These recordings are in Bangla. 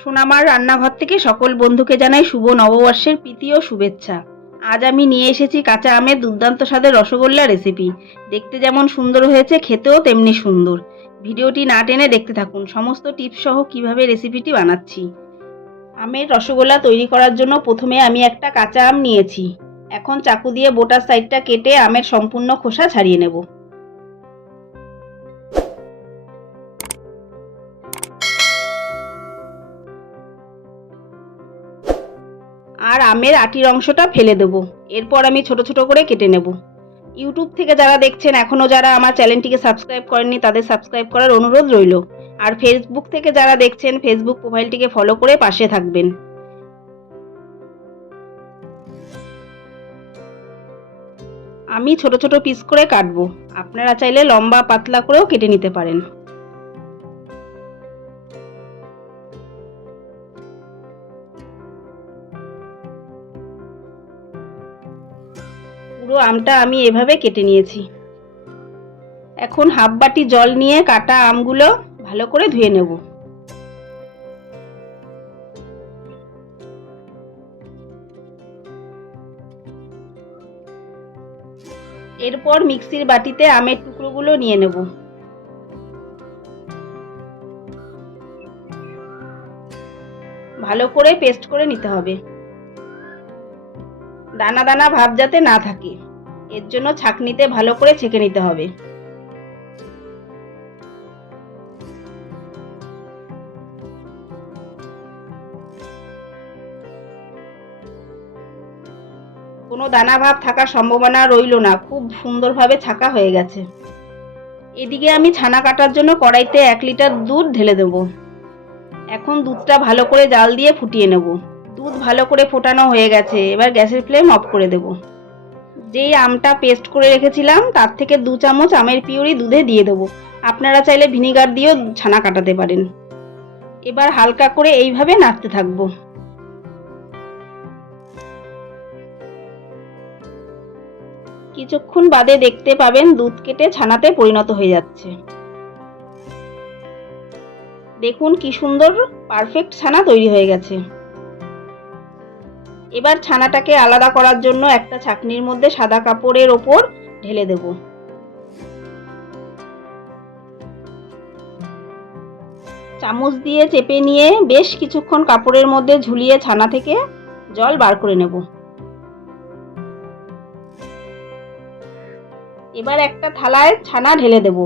সোনামার রান্নাঘর থেকে সকল বন্ধুকে জানাই শুভ নববর্ষের প্রীতি ও শুভেচ্ছা। আজ আমি নিয়ে এসেছি কাঁচা আমের দুর্দান্ত স্বাদের রসগোল্লা রেসিপি। দেখতে যেমন সুন্দর হয়েছে, খেতেও তেমনি সুন্দর। ভিডিওটি না টেনে দেখতে থাকুন সমস্ত টিপস সহ কিভাবে রেসিপিটি বানাচ্ছি। আমের রসগোল্লা তৈরি করার জন্য প্রথমে আমি একটা কাঁচা আম নিয়েছি। এখন চাকু দিয়ে বোটার সাইডটা কেটে আমের সম্পূর্ণ খোসা ছাড়িয়ে নেব। আর আমের আটির অংশটা ফেলে দেব। এরপর আমি ছোট ছোট করে কেটে নেব। ইউটিউব থেকে যারা দেখছেন এখনও যারা আমার চ্যানেলটিকে সাবস্ক্রাইব করেননি তাদের সাবস্ক্রাইব করার অনুরোধ রইল। আর ফেসবুক থেকে যারা দেখছেন ফেসবুক প্রোফাইলটিকে ফলো করে পাশে থাকবেন। আমি ছোট ছোট পিস করে কাটবো। আপনারা চাইলে লম্বা পাতলা করেও কেটে নিতে পারেন। পুরো আমটা আমি এভাবে কেটে নিয়েছি। এখন হাফ বাটি জল নিয়ে কাটা আমগুলো ভালো করে ধুয়ে নেব। এরপর মিক্সির বাটিতে আমের টুকরোগুলো নিয়ে নেব। ভালো করে পেস্ট করে নিতে হবে। দানা দানা ভাব যাতে না থাকে, এর জন্য ছাঁকনিতে ভালো করে ছেঁকে নিতে হবে। কোনো দানা ভাব থাকার সম্ভাবনা রইল না, খুব সুন্দরভাবে ছাঁকা হয়ে গেছে। এদিকে আমি ছানা কাটার জন্য কড়াইতে 1 লিটার দুধ ঢেলে দেব। এখন দুধটা ভালো করে জাল দিয়ে ফুটিয়ে নেব। দুধ ভালো করে ফোটানো হয়ে গেছে, এবার গ্যাসের ফ্লেম অফ করে দেব। যেই আমটা পেস্ট করে রেখেছিলাম তার থেকে 2 চামচ আমের পিউরি দুধে দিয়ে দেব। আপনারা চাইলে ভিনিগার দিয়েও ছানা কাটাতে পারেন। এবার হালকা করে এইভাবে নাড়তে থাকবো। কিছুক্ষণ বাদে দেখতে পাবেন দুধ কেটে ছানাতে পরিণত হয়ে যাচ্ছে। দেখুন কি সুন্দর পারফেক্ট ছানা তৈরি হয়ে গেছে। এবার ছানাটাকে আলাদা করার জন্য একটা ছাঁকনির মধ্যে সাদা কাপড়ের ওপর ঢেলে দেব। চামচ দিয়ে চেপে নিয়ে বেশ কিছুক্ষণ কাপড়ের মধ্যে ঝুলিয়ে ছানা থেকে জল বার করে নেব। এবার একটা থালায় ছানা ঢেলে দেব।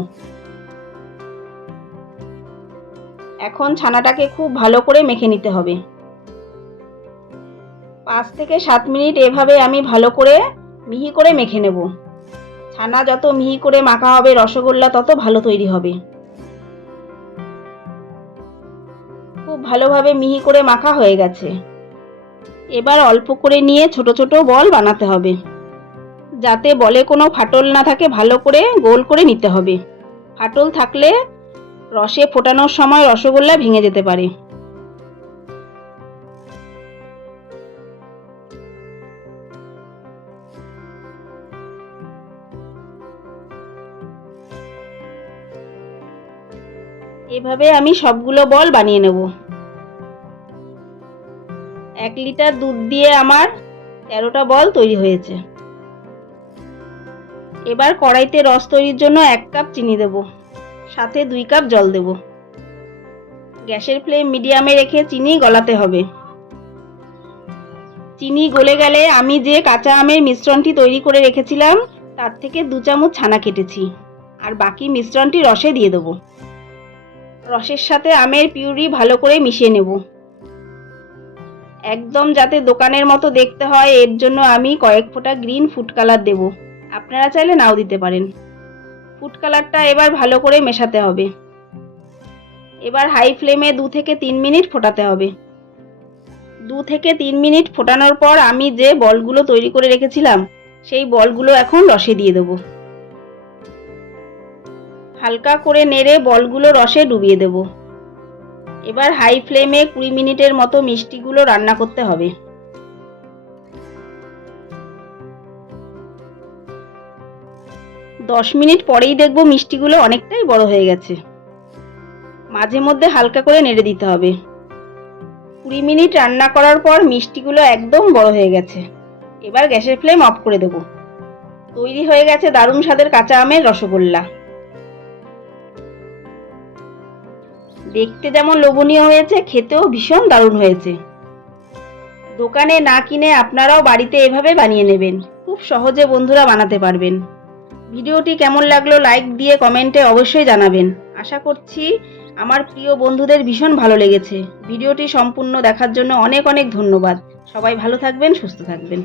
এখন ছানাটাকে খুব ভালো করে মেখে নিতে হবে। 5 থেকে 7 মিনিট এভাবে আমি ভালো করে মিহি করে মেখে নেব। ছানা যত মিহি করে মাখা হবে রসগোল্লা তত ভালো তৈরি হবে। খুব ভালোভাবে মিহি করে মাখা হয়ে গেছে। এবার অল্প করে নিয়ে ছোট ছোট বল বানাতে হবে। যাতে বলে কোনো ফাটল না থাকে ভালো করে গোল করে নিতে হবে। ফাটল থাকলে রসে ফোটানোর সময় রসগোল্লা ভেঙে যেতে পারে। এভাবে আমি সবগুলো বল বানিয়ে নেব। 1 লিটার দুধ দিয়ে আমার 13টা বল তৈরি হয়েছে। এবার কড়াইতে রস তৈরির জন্য 1 কাপ চিনি দেব, সাথে 2 কাপ জল দেব। গ্যাসের ফ্লেম মিডিয়ামে রেখে চিনি গলাতে হবে। চিনি গলে গেলে আমি যে কাঁচা আমের মিশ্রণটি তৈরি করে রেখেছিলাম তার থেকে 2 চামচ ছানা কেটেছি আর বাকি মিশ্রণটি রসে দিয়ে দেব। রসের সাথে আমের পিউরি ভালো করে মিশিয়ে নেব। একদম যাতে দোকানের মতো দেখতে হয় এর জন্য আমি কয়েক ফোঁটা গ্রিন ফুড কালার দেব। আপনারা চাইলে নাও দিতে পারেন। ফুড কালারটা এবার ভালো করে মেশাতে হবে। এবার হাই ফ্লেমে 2 থেকে 3 মিনিট ফোটাতে হবে। 2 থেকে 3 মিনিট ফোটানোর পর আমি যে বলগুলো তৈরি করে রেখেছিলাম সেই বলগুলো এখন রসে দিয়ে দেব। হালকা করে নেড়ে বলগুলো রসে ডুবিয়ে দেব। এবার হাই ফ্লেমে 20 মিনিটের মতো মিষ্টিগুলো রান্না করতে হবে। 10 মিনিট পরেই দেখব মিষ্টিগুলো অনেকটাই বড় হয়ে গেছে। মাঝে মধ্যে হালকা করে নেড়ে দিতে হবে। 20 মিনিট রান্না করার পর মিষ্টিগুলো একদম বড় হয়ে গেছে। এবার গ্যাসের ফ্লেম অফ করে দেব। তৈরি হয়ে গেছে দারুণ স্বাদের কাঁচা আমের রসগোল্লা। দেখতে যেমন লোভনীয় হয়েছে, খেতেও ভীষণ দারুণ হয়েছে। দোকানে না কিনে আপনারাও বাড়িতে এভাবে বানিয়ে নেবেন। খুব সহজে বন্ধুরা বানাতে পারবেন। ভিডিওটি কেমন লাগলো লাইক দিয়ে কমেন্টে অবশ্যই জানাবেন। আশা করছি আমার প্রিয় বন্ধুদের ভীষণ ভালো লেগেছে। ভিডিওটি সম্পূর্ণ দেখার জন্য অনেক অনেক ধন্যবাদ। সবাই ভালো থাকবেন, সুস্থ থাকবেন।